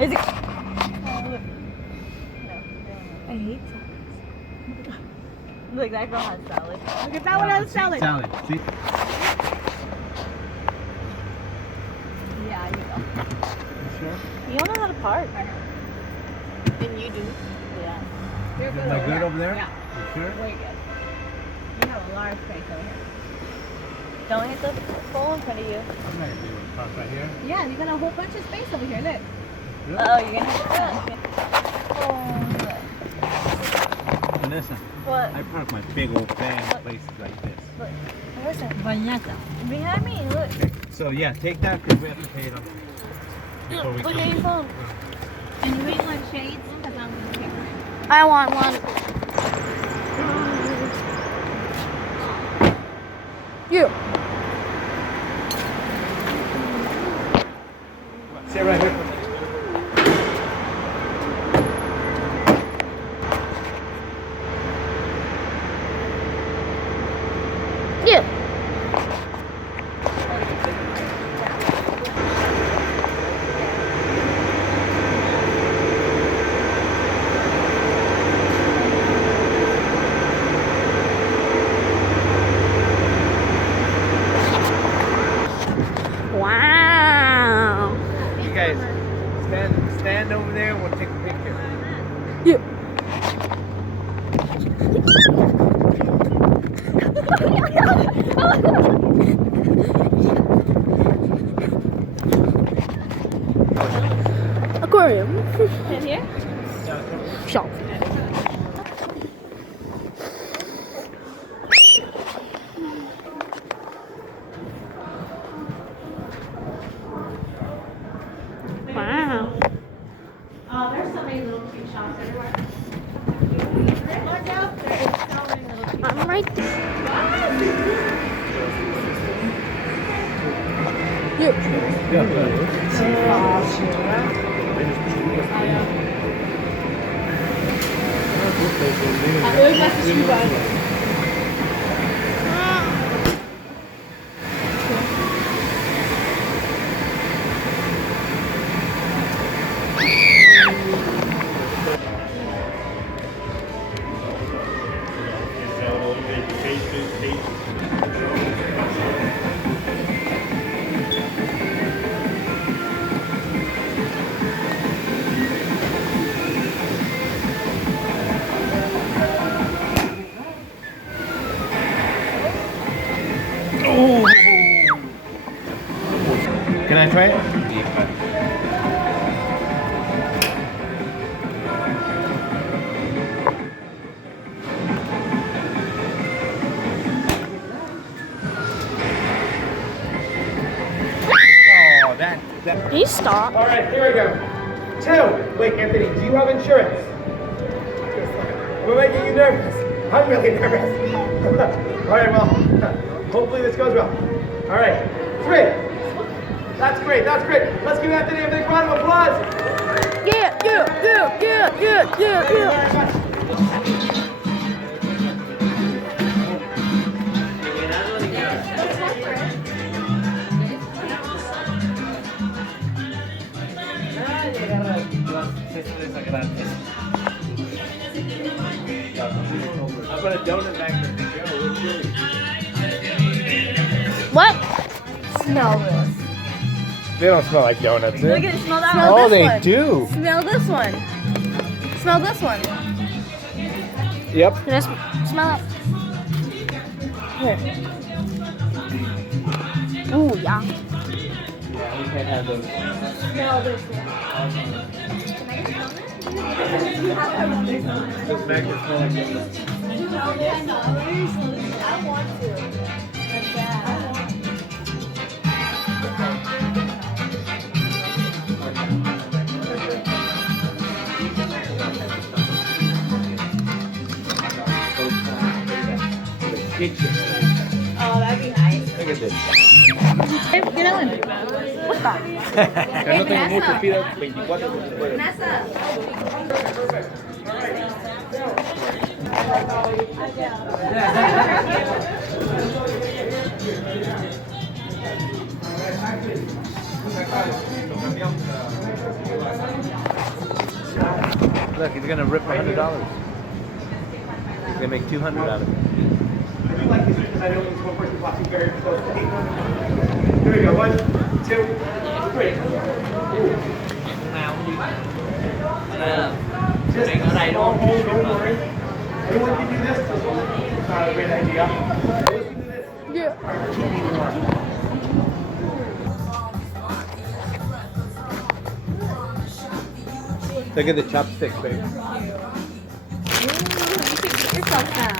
Is it? I hate Look, that girl has salad. Look at that one has salad. Salad. See? Yeah, you go. Sure. You don't know how to park. And you do. Yeah. You're Am I good over there? Yeah. You sure? Very good. You have a large space over here. Don't hit the pole in front of you. I'm not gonna be able to park right here. Yeah, you got a whole bunch of space over here. Look. Really? Oh, you're gonna have to. Oh. Listen, What? I park my big old van in places like this. Look. Listen. Bañata. Behind me. Look. Okay. So yeah, take that because we have to pay it on the before we Look come at your in. phone. And you may want shades because I'm going to take mine. I want one. You. Sit right here. You. Wow. You guys stand over there and we'll take a picture. You. Aquarium. In here? Shop. Wow. Oh, there's so many little cute shops everywhere. Look out there. There's so many little cute I'm right there. You. Can I try it? Oh, that. Can you stop? All right, here we go. 2. Wait, Anthony, do you have insurance? We're making you nervous. I'm really nervous. All right, well, hopefully this goes well. All right, 3. That's great, that's great. Let's give Anthony a big round of applause. Yeah, yeah, yeah, yeah, yeah, yeah, Thank you yeah. very much. How about a donut magnet to go? We're chilly. What? Smell this. They don't smell like donuts. Look at it. Smell that Oh, one. they do. Smell this one. Smell this one. Yep. Can I smell it? Here. Ooh, yeah. Yeah, we can't have those. Smell this one. Those magnets smell like donuts. Smell this. I want to. Like that. Kitchen. Oh, that'd be nice. Look at this. Get on. What the? Ya no tengo mucho, pido 24 como se puede. Lo cambiamos a Look, he's gonna rip $100. He's gonna make 200 out of it. I do like these because I know these one person watching very closely. Here we go. 1, 2, 3. Just don't worry. Anyone can do this. It's not a great idea. Let's do this. Yeah. Look at the chopsticks, babe. Ooh, you should get yourself some.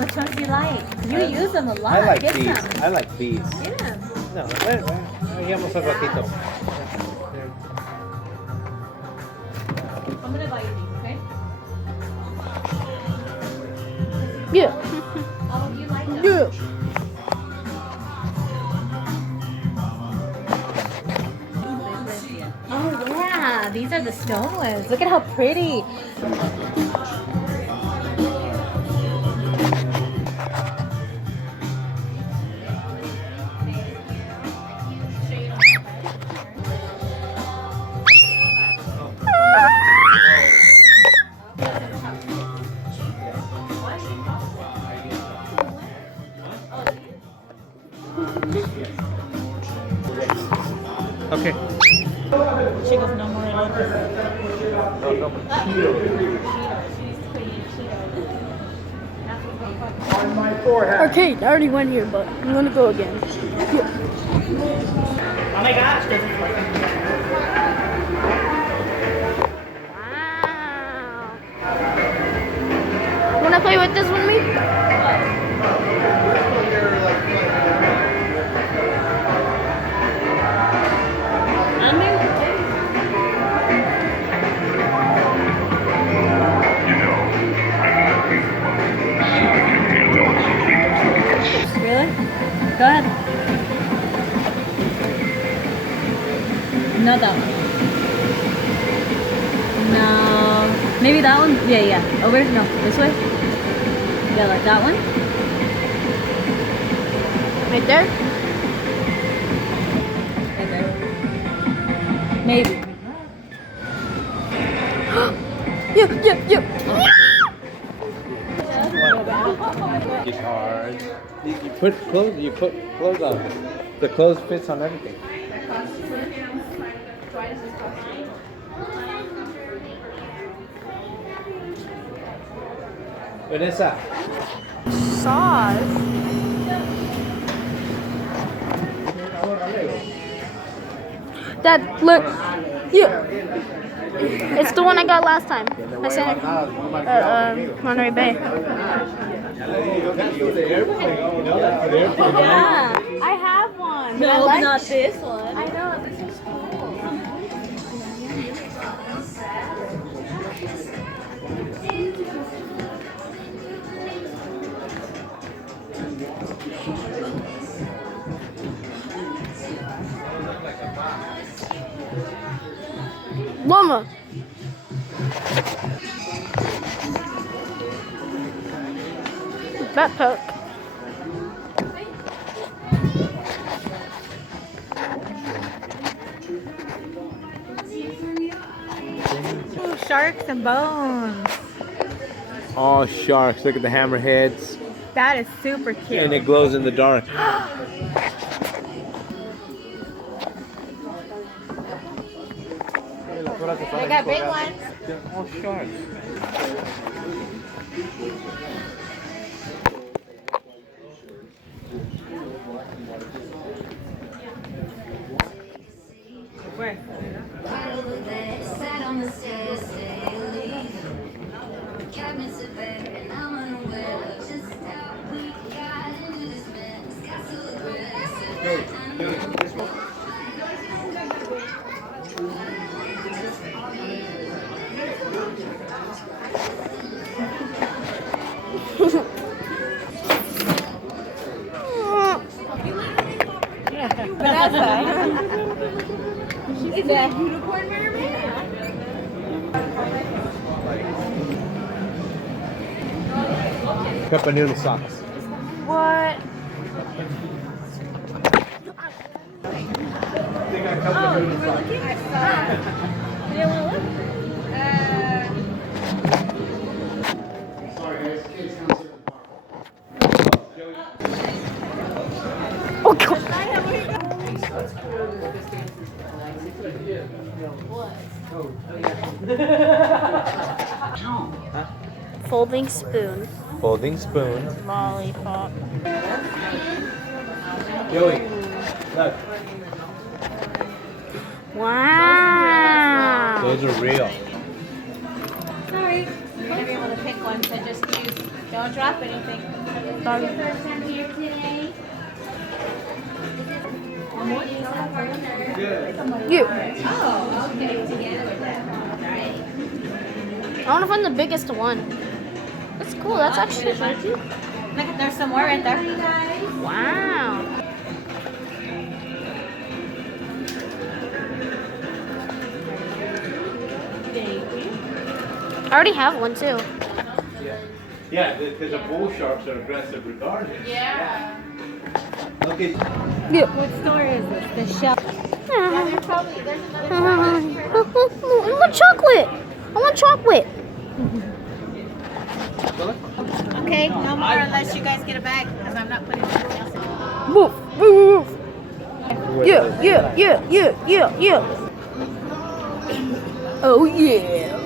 Which ones do you like? You use them a lot. I like Get these. some. I like these. Yeah. No, hagamos un ratito. I'm gonna buy you these, okay? Yeah. Oh, you like them? Yeah. Oh yeah, these are the stone ones. Look at how pretty. Okay. She goes, no more elotes. On my forehead. Okay, I already went here, but I'm gonna go again. Yeah. Oh my gosh. Wow. Wanna play with this with me? Really? Go ahead. No, that one. No. Maybe that one? Yeah, yeah. Over? No. This way? Yeah, like that one? Right there? Right there. Maybe. Yeah. Guitars. You put clothes on. The clothes fits on everything. Vanessa. Sauce. Dad, look. Yeah. It's the one I got last time. I sent it at Monterey Bay. Yeah. I have one. No, but not this one. I know, this is cool. Llama. Backpack. Ooh, sharks and bones. Oh, sharks. Look at the hammerheads. That is super cute. And it glows in the dark. They got big ones. Oh, sharks. Where? Vanessa. Is it a unicorn mermaid? Cup of noodle socks. What? They got a cup of noodle socks. You don't want to look? Folding spoon. Folding spoon. Lollipop. Joey, look. Wow. Those are real. Sorry. You're gonna be able to pick one, so just choose. Don't drop anything. Sorry. First time here today. You. Oh, okay. Together with them. Alright. I want to find the biggest one. That's cool. That's actually pretty cute. Look, there's some more right there. Wow. I already have one too. Yeah, because the bull sharks are aggressive regardless. Yeah. Okay. Yeah. What store is this? The shell. I want chocolate. I want chocolate. Okay, no more unless you guys get a bag, because I'm not putting anything else in. Move, move, move. Yeah. Oh yeah.